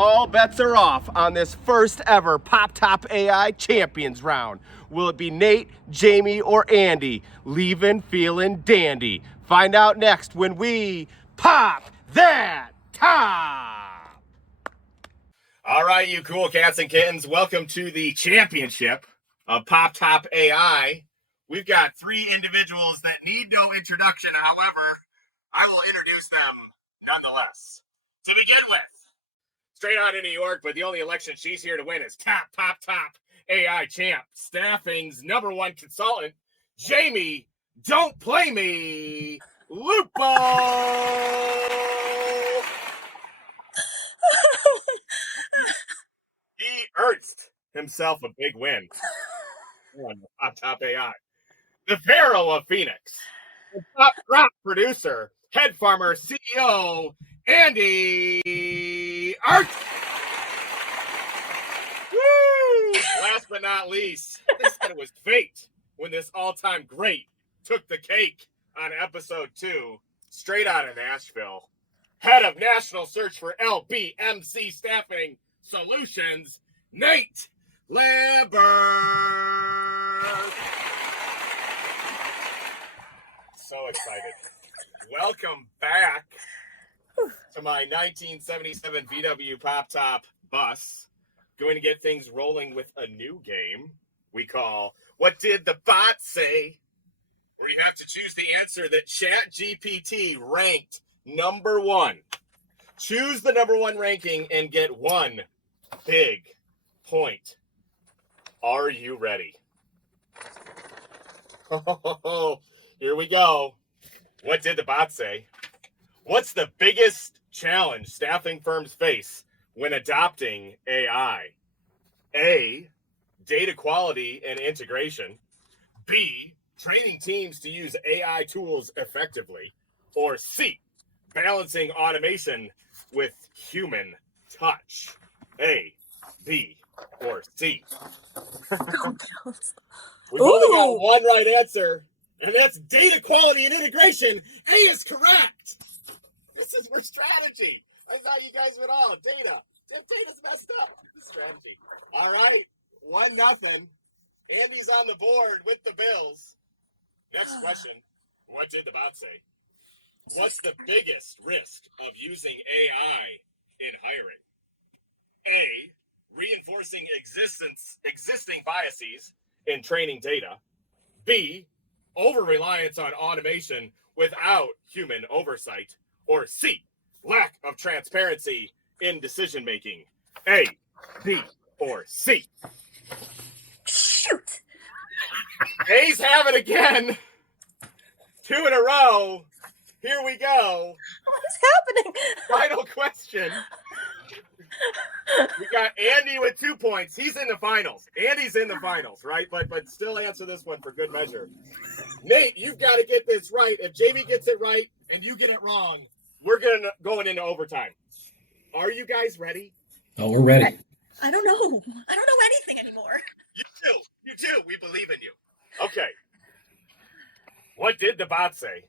all bets are off on this first ever PopTop AI Champions round. Will it be Nate, Jamie, or Andy? Leaving feeling dandy. Find out next when we pop that top. All right, you cool cats and kittens, welcome to the championship of PopTop AI. We've got three individuals that need no introduction. However, I will introduce them nonetheless. To begin with, straight out of New York, but the only election she's here to win is PopTop AI champ, staffing's #1 consultant, Jamie, don't play me, Lupo! He earned himself a big win on PopTop AI. The Pharaoh of Phoenix, the top crop producer, head farmer, CEO, Andy Art. Woo! Last but not least, they said it was fate when this all-time great took the cake on episode 2, straight out of Nashville. Head of National Search for LBMC Staffing Solutions, Nate Liber. So excited. Welcome back to my 1977 VW PopTop Bus. Going to get things rolling with a new game we call What Did the Bot Say? Where you have to choose the answer that ChatGPT ranked #1. Choose the #1 ranking and get 1 big point. Are you ready? Here we go. What did the bot say? What's the biggest challenge staffing firms face when adopting AI? A, data quality and integration. B, training teams to use AI tools effectively. Or C, balancing automation with human touch. A, B, or C. We've only got one right answer, and that's data quality and integration. A is correct. This is for strategy. I thought you guys would all. Data. Data's messed up. Strategy. All right. 1-0. Andy's on the board with the Bills. Next question. What did the bot say? What's the biggest risk of using AI in hiring? A, reinforcing existing biases in training data. B, over-reliance on automation without human oversight. Or C, lack of transparency in decision-making. A, B, or C. Shoot. A's have it again. 2 in a row. Here we go. What's happening? Final question. We got Andy with 2 points. He's in the finals. Andy's in the finals, right? But still answer this one for good measure. Nate, you've got to get this right. If Jamie gets it right and you get it wrong, we're going into overtime. Are you guys ready? Oh, we're ready. I don't know. I don't know anything anymore. You do. We believe in you. Okay. What did the bot say?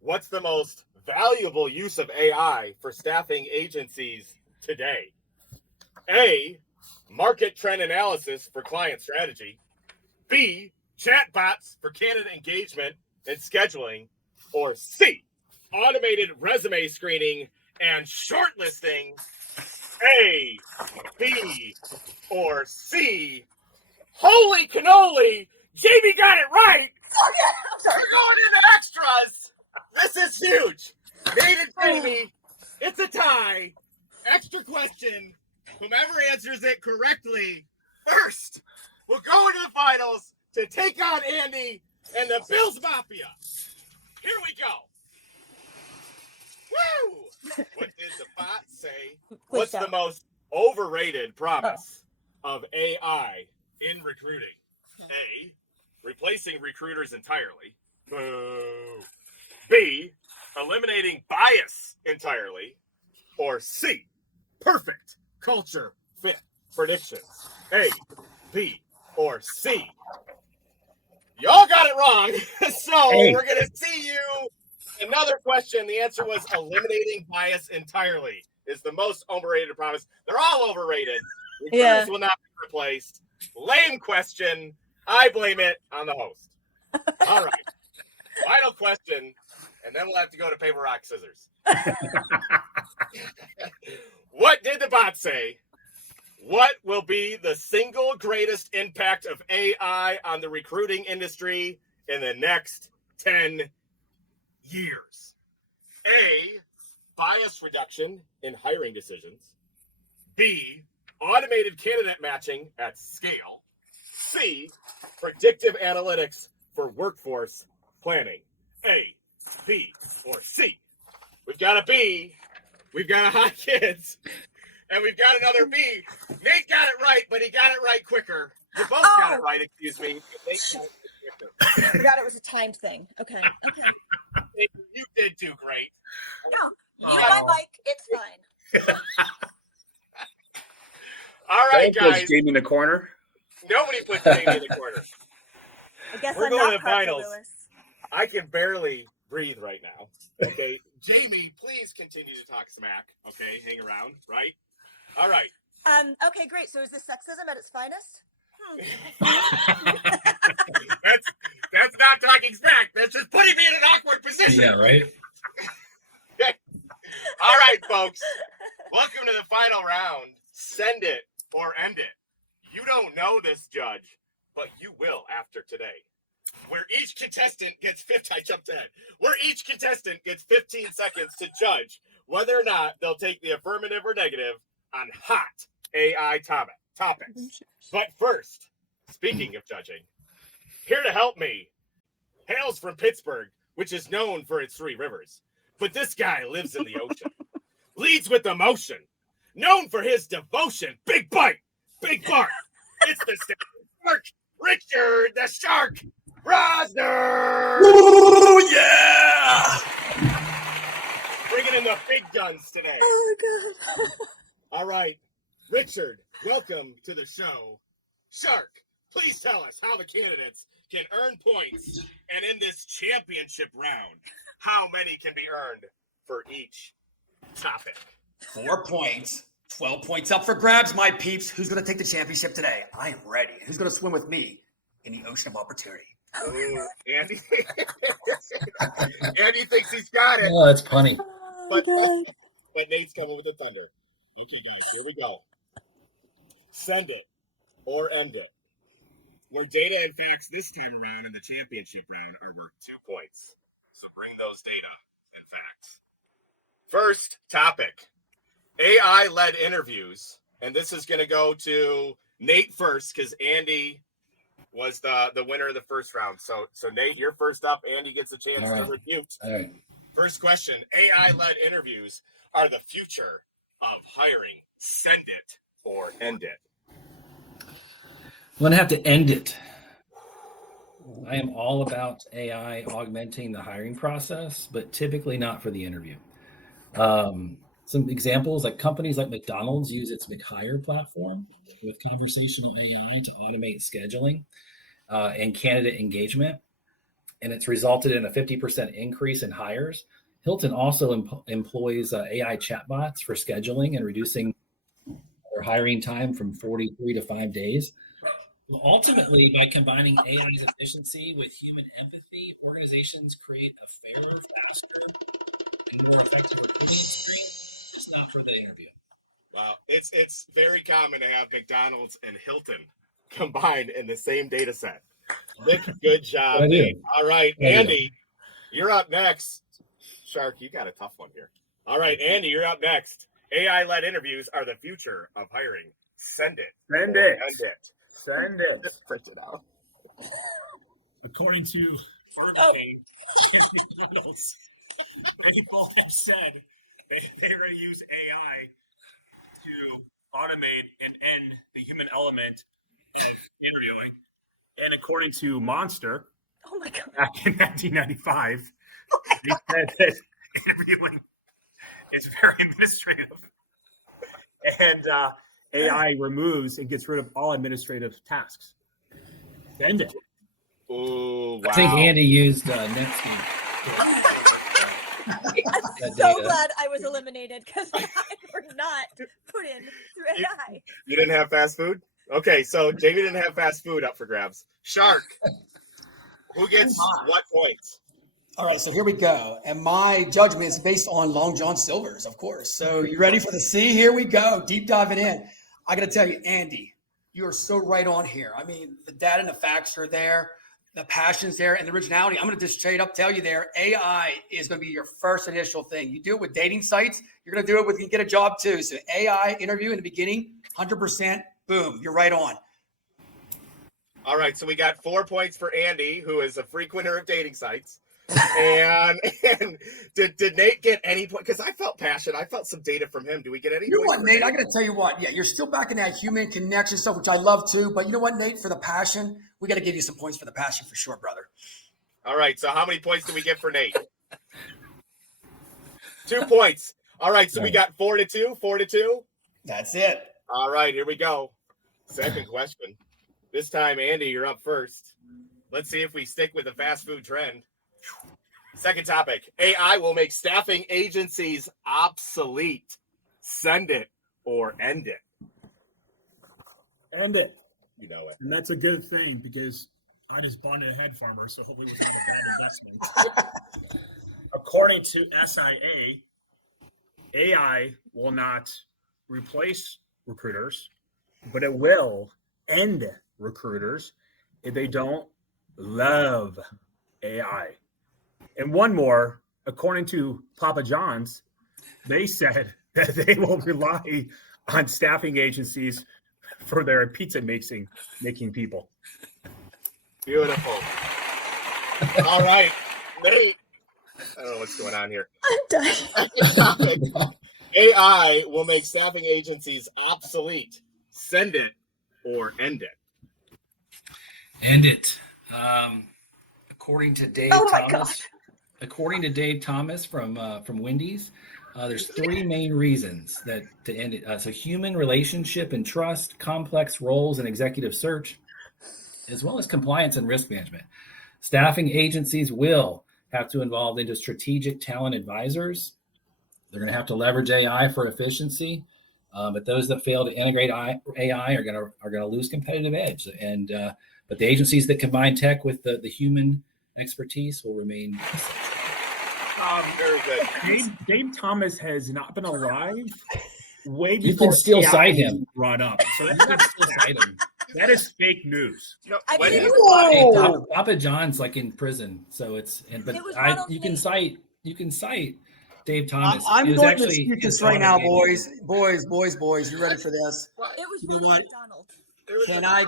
What's the most valuable use of AI for staffing agencies today? A, market trend analysis for client strategy. B, chatbots for candidate engagement and scheduling. Or C, automated resume screening and shortlisting. A, B, or C. Holy cannoli! Jamie got it right! We're going into extras! This is huge! Nate and Jamie, it's a tie. Extra question. Whomever answers it correctly first will go into the finals to take on Andy and the Bills Mafia. Here we go. Woo! What did the bot say? What's the most overrated promise of AI in recruiting? A, replacing recruiters entirely. Boo. B, eliminating bias entirely. Or C, perfect culture fit predictions. A, B, or C. Y'all got it wrong. So Hey. We're going to see you. Another question. The answer was eliminating bias entirely. is the most overrated promise. They're all overrated. Recruiters Yeah. will not be replaced. Lame question. I blame it on the host. All right. Final question, and then we'll have to go to paper, rock, scissors. What did the bot say? What will be the single greatest impact of AI on the recruiting industry in the next 10 years? A, bias reduction in hiring decisions. B, automated candidate matching at scale. C, predictive analytics for workforce planning. A, B, or C. We've got a B, we've got a hot kids, and we've got another B. Nate got it right, but he got it right quicker. You both got it right, excuse me. Nate got it quicker. I forgot it was a timed thing. Okay. You did do great. No, mute my mic. It's fine. All right, Don't put guys. Jamie in the corner. Nobody put Jamie in the corner. I guess We're I'm going not to the Parker finals. Lewis. I can barely breathe right now. Okay. Jamie, please continue to talk smack. Okay, hang around, right? All right. Okay, great. So is this sexism at its finest? That's not talking smack. That's just putting me in an awkward position. Yeah, right? Okay. All right, folks. Welcome to the final round. Send it or end it. You don't know this, judge, but you will after today. Where each contestant gets 15 seconds to judge whether or not they'll take the affirmative or negative on hot AI topics. But first, speaking of judging, here to help me, hails from Pittsburgh, which is known for its 3 rivers. But this guy lives in the ocean, leads with emotion, known for his devotion. Big bite, big bark. It's the shark, Richard the Shark Rosner. Oh, yeah! Bringing in the big guns today. Oh, God. All right, Richard, welcome to the show. Shark, please tell us how the candidates can earn points, and in this championship round, how many can be earned for each topic? 4 points. 12 points up for grabs, my peeps. Who's going to take the championship today? I am ready. Who's going to swim with me in the ocean of opportunity? Ooh, Andy. Andy thinks he's got it. Oh, that's funny. But Nate's coming with the thunder. Here we go. Send it or end it. Where data and facts this time around in the championship round are worth 2 points. So bring those data and facts. First topic, AI-led interviews. And this is going to go to Nate first because Andy was the winner of the first round. So Nate, you're first up. Andy gets a chance to refute. All right. First question, AI-led interviews are the future of hiring. Send it or end it. I'm going to have to end it. I am all about AI augmenting the hiring process, but typically not for the interview. Some examples, like companies like McDonald's use its McHire platform with conversational AI to automate scheduling and candidate engagement. And it's resulted in a 50% increase in hires. Hilton also employs AI chatbots for scheduling and reducing their hiring time from 43 to 5 days. Ultimately, by combining AI's efficiency with human empathy, organizations create a fairer, faster, and more effective recruiting experience, just not for the interview. Wow, it's very common to have McDonald's and Hilton combined in the same data set. Nick, good job. All right, Andy, you're up next. Shark, you got a tough one here. All right, Andy, you're up next. AI-led interviews are the future of hiring. Send it. Send it. End it. Send it. Just print it out. According to Overrated, McDonald's, people have said they're going to use AI to automate and end the human element of interviewing. And according to Monster, Oh, my God. back in 1995, they said that interviewing is very administrative. And AI removes and gets rid of all administrative tasks. Send it. Ooh, wow. I think Andy used Netscape. I'm so glad I was eliminated because I were not put in through AI. You didn't have fast food? Okay, so Jamie didn't have fast food up for grabs. Shark. Who gets what points? All right, so here we go. And my judgment is based on Long John Silver's, of course. So you ready for the C? Here we go. Deep diving in. I got to tell you, Andy, you are so right on here. I mean, the data and the facts are there, the passion's there, and the originality. I'm going to just straight up tell you there, AI is going to be your first initial thing. You do it with dating sites. You're going to do it with, you get a job too. So AI interview in the beginning, 100%, boom, you're right on. All right, so we got 4 points for Andy, who is a frequenter of dating sites. And did Nate get any point? Because I felt passion. I felt some data from him. Do we get any? You know what, Nate? I got to tell you what. Yeah, you're still back in that human connection stuff, which I love too. But you know what, Nate? For the passion, we got to give you some points for the passion for sure, brother. All right. So how many points do we get for Nate? 2 points. All right. So we got 4-2. 4-2. That's it. All right. Here we go. Second question. This time, Andy, you're up first. Let's see if we stick with the fast food trend. Second topic. AI will make staffing agencies obsolete. Send it or end it. End it. You know it. And that's a good thing because I just bonded a head farmer, so hopefully it was not a bad investment. According to SIA, AI will not replace recruiters, but it will end recruiters if they don't love AI. And one more, according to Papa John's, they said that they will rely on staffing agencies for their pizza making people. Beautiful. All right, Nate. I don't know what's going on here. I'm dying. AI will make staffing agencies obsolete. Send it or end it. End it. According to Dave Oh my Thomas. gosh. According to Dave Thomas from Wendy's, there's 3 main reasons that to end it. So human relationship and trust, complex roles and executive search, as well as compliance and risk management. Staffing agencies will have to involve into strategic talent advisors. They're going to have to leverage AI for efficiency, but those that fail to integrate AI are going to lose competitive edge. And but the agencies that combine tech with the human expertise will remain. Very good. Dave Thomas has not been alive way before You can still AI cite him. brought up. So that is fake news. No, I when mean, is- Hey, Papa John's like in prison, so it's but It was Ronald you can Reagan. cite Dave Thomas. I'm It was going to actually dispute this his right now, daughter. boys. You ready for this? It was You know Ronald what? McDonald.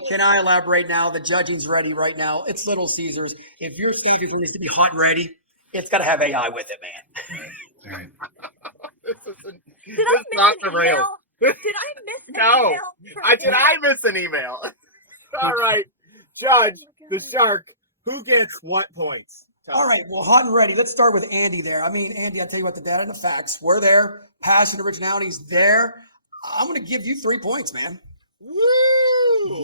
Can I elaborate now? The judging's ready right now. It's Little Caesars. If your staffing needs to be hot and ready, it's got to have AI with it, man. All right. Did I miss not an the rails. email? Did I miss an No. email? from I miss an email? All right, Judge, the shark. Who gets what points? Tell All me. right, well, hot and ready. Let's start with Andy there. I mean, Andy, I'll tell you what, the data and the facts were there. Passion, originality's there. I'm going to give you 3 points, man. Woo!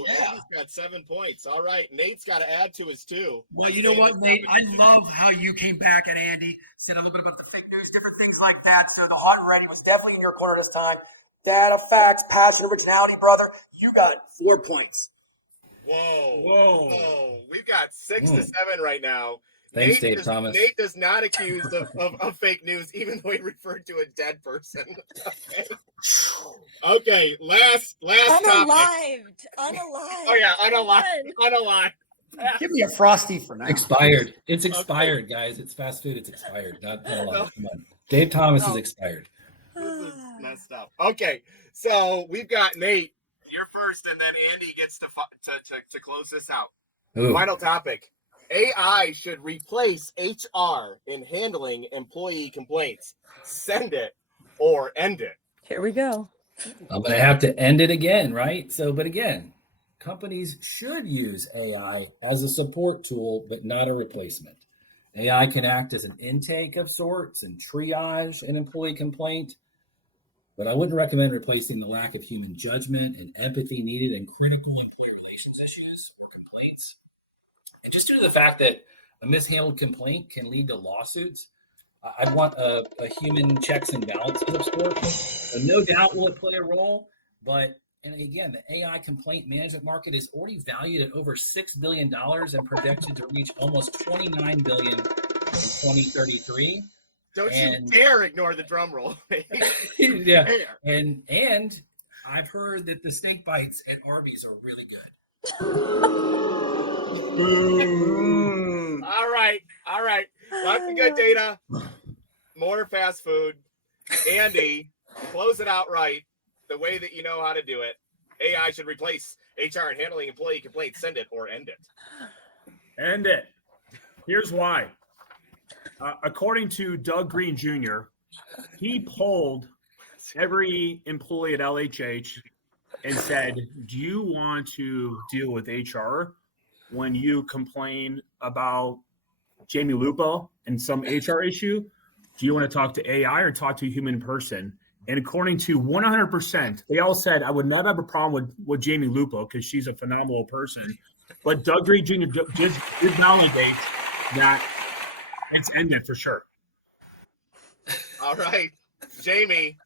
Yeah. Andy's got 7 points. All right, Nate's got to add to his 2. Well, you know what, Nate? I love how you came back at Andy, said a little bit about the fake news, different things like that. So the hot and ready was definitely in your corner this time. Data, facts, passion, originality, brother. You got 4 points. Whoa. We've got 6 to 7 right now. Thanks, Dave Thomas. Nate does not accuse of fake news, even though he referred to a dead person. Okay, last topic. Unalived. Oh yeah, unalive. Give me a Frosty for now. Expired. It's expired, guys. It's fast food. It's expired. Not a lot. Come on. Dave Thomas is expired. This is messed up. Okay, so we've got Nate. You're first, and then Andy gets to close this out. Ooh. Final topic. AI should replace HR in handling employee complaints. Send it or end it. Here we go. I'm going to have to end it again, right? So, but again, companies should use AI as a support tool, but not a replacement. AI can act as an intake of sorts and triage an employee complaint, but I wouldn't recommend replacing the lack of human judgment and empathy needed in critical employee relations issues or complaints. And just due to the fact that a mishandled complaint can lead to lawsuits, I'd want a human checks and balances of sorts. So no doubt will it play a role, but and again, the AI complaint management market is already valued at over $6 billion and projected to reach almost $29 billion in 2033. Don't you dare ignore the drum roll. Yeah, and I've heard that the snake bites at Arby's are really good. All right. Lots of good data. More fast food. Andy, close it out right. The way that you know how to do it. AI should replace HR in handling employee complaints. Send it or end it. End it. Here's why. According to Doug Green Jr., he polled every employee at LHH and said, do you want to deal with HR when you complain about Jamie Lupo and some HR issue? Do you want to talk to AI or talk to a human person? And according to 100%, they all said, I would never have a problem with Jamie Lupo because she's a phenomenal person. But Doug Green Jr. did validate that it's ended for sure. All right, Jamie.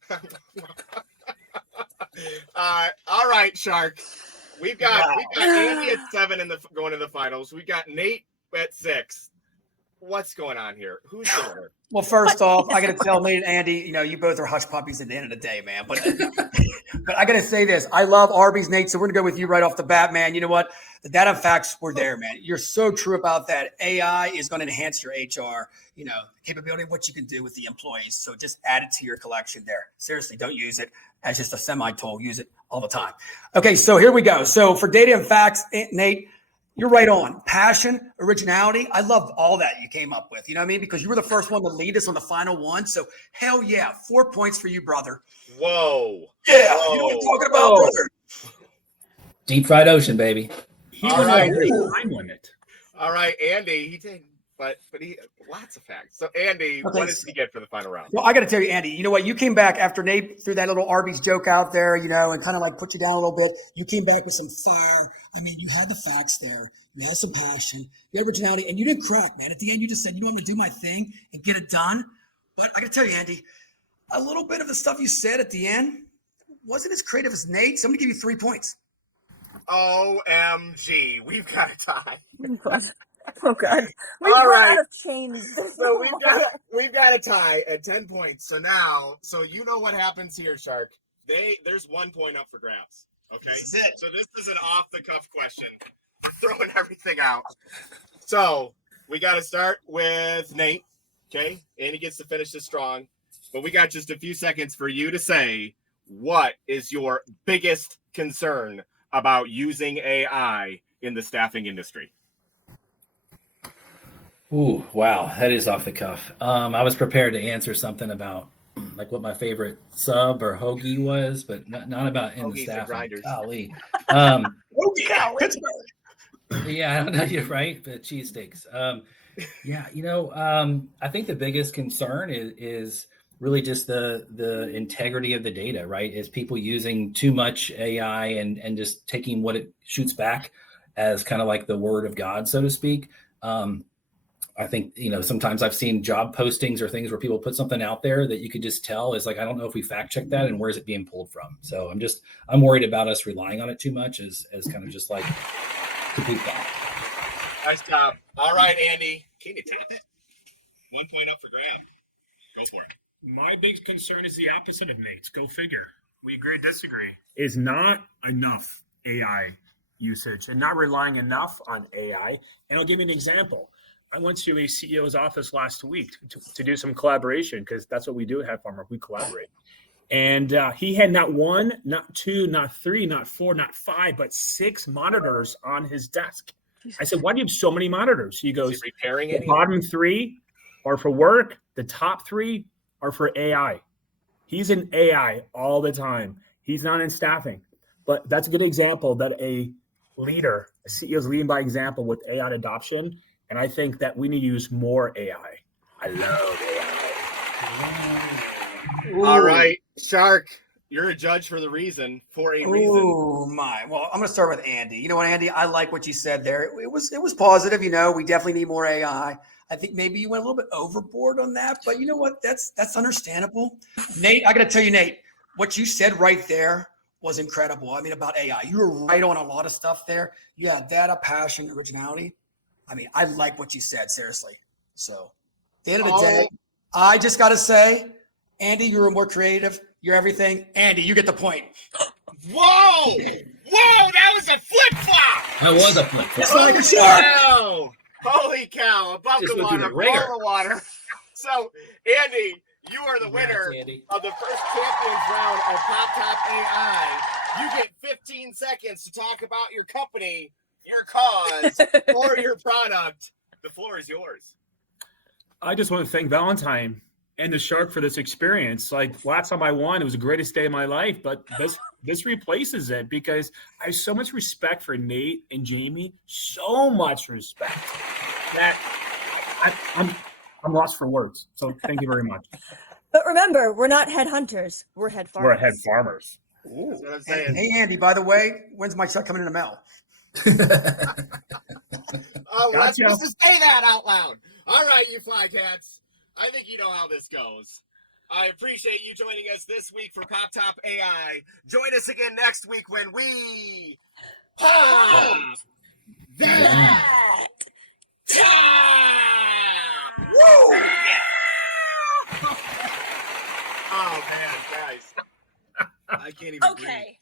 All right, Shark. We've got Andy at 7 going to the finals. We got Nate at 6. What's going on here? Who's the winner? Well, first off, I got to tell Nate and Andy, you both are hush puppies at the end of the day, man. But I got to say this. I love Arby's, Nate, so we're going to go with you right off the bat, man. You know what? The data and facts were there, man. You're so true about that. AI is going to enhance your HR, capability of what you can do with the employees. So just add it to your collection there. Seriously, don't use it as just a semi-tool. Use it all the time. Okay, so here we go. So for data and facts, Nate, you're right on. Passion, originality. I love all that you came up with. You know what I mean? Because you were the first one to lead us on the final one. So hell yeah, 4 points for you, brother. Whoa. Yeah, whoa. You know what I'm talking about, brother. Deep fried ocean, baby. He was on a time limit. All right, Andy. He did, but he lots of facts. So Andy, what did he get for the final round? Well, I got to tell you, Andy. You know what? You came back after Nate threw that little Arby's joke out there, and kind of like put you down a little bit. You came back with some fire. I mean, you had the facts there. You had some passion. You had originality, and you didn't crack, man. At the end, you just said, I'm going to do my thing and get it done. But I got to tell you, Andy, a little bit of the stuff you said at the end wasn't as creative as Nate. So I'm going to give you 3 points. OMG, we've got a tie. Oh God. We've All run right. out of chains. So we've got a tie at 10 points. So now, you know what happens here, Shark. There's 1 point up for grabs. Okay. This is it. So this is an off-the-cuff question. Throwing everything out. So we got to start with Nate. Okay. And he gets to finish this strong. But we got just a few seconds for you to say, what is your biggest concern about using AI in the staffing industry? Ooh, wow, that is off the cuff. I was prepared to answer something about like what my favorite sub or hoagie was, but not about in the staffing. Golly. Yeah, I don't know, you're right, but cheesesteaks. I think the biggest concern is really just the integrity of the data, right? Is people using too much AI and just taking what it shoots back as kind of like the word of God, so to speak. I think, sometimes I've seen job postings or things where people put something out there that you could just tell is like, I don't know if we fact check that and where's it being pulled from. So I'm worried about us relying on it too much as kind of just like complete that. Nice job. All right, Andy. Can you tap it? 1 point up for grab. Go for it. My big concern is the opposite of Nate's. Go figure. We agree, disagree. Is not enough AI usage and not relying enough on AI. And I'll give you an example. I went to a CEO's office last week to do some collaboration because that's what we do at Hat Farmer. We collaborate. And he had not 1, not 2, not 3, not 4, not 5, but 6 monitors on his desk. I said, why do you have so many monitors? He goes, repairing the bottom 3 are for work. The top 3 are for AI. He's in AI all the time. He's not in staffing. But that's a good example that a CEO is leading by example with AI adoption. And I think that we need to use more AI. I love AI. All right, Shark. You're a judge for a reason. Oh my! Well, I'm going to start with Andy. You know what, Andy? I like what you said there. It was positive. You know, we definitely need more AI. I think maybe you went a little bit overboard on that, but you know what? That's understandable. Nate, I got to tell you, Nate, what you said right there was incredible. I mean, about AI, you were right on a lot of stuff there. You have data, passion, originality. I mean, I like what you said, seriously. So, at the end of the day, I just got to say, Andy, you were more creative. You're everything. Andy, you get the point. Whoa! Whoa! That was a flip flop. That was a flip flop. Like a shark. Wow! Holy cow! Above Just the look through water, the ringer. below the water. So, Andy, you are the winner Andy. of the first champions round of PopTop AI. You get 15 seconds to talk about your company, your cause, or your product. The floor is yours. I just want to thank Valentine and the shark for this experience. Like last time I won, it was the greatest day of my life, but this replaces it because I have so much respect for Nate and Jamie. So much respect that I'm lost for words. So thank you very much. But remember, we're not head hunters. We're head farmers. We're head farmers. That's what I'm saying. Hey, Andy, by the way, when's my check coming in the mail? Oh, we're not Gotcha. supposed to say that out loud. All right, you fly cats. I think you know how this goes. I appreciate you joining us this week for PopTop AI. Join us again next week when we pop that top. Woo! Oh man, guys, I can't even breathe. Okay.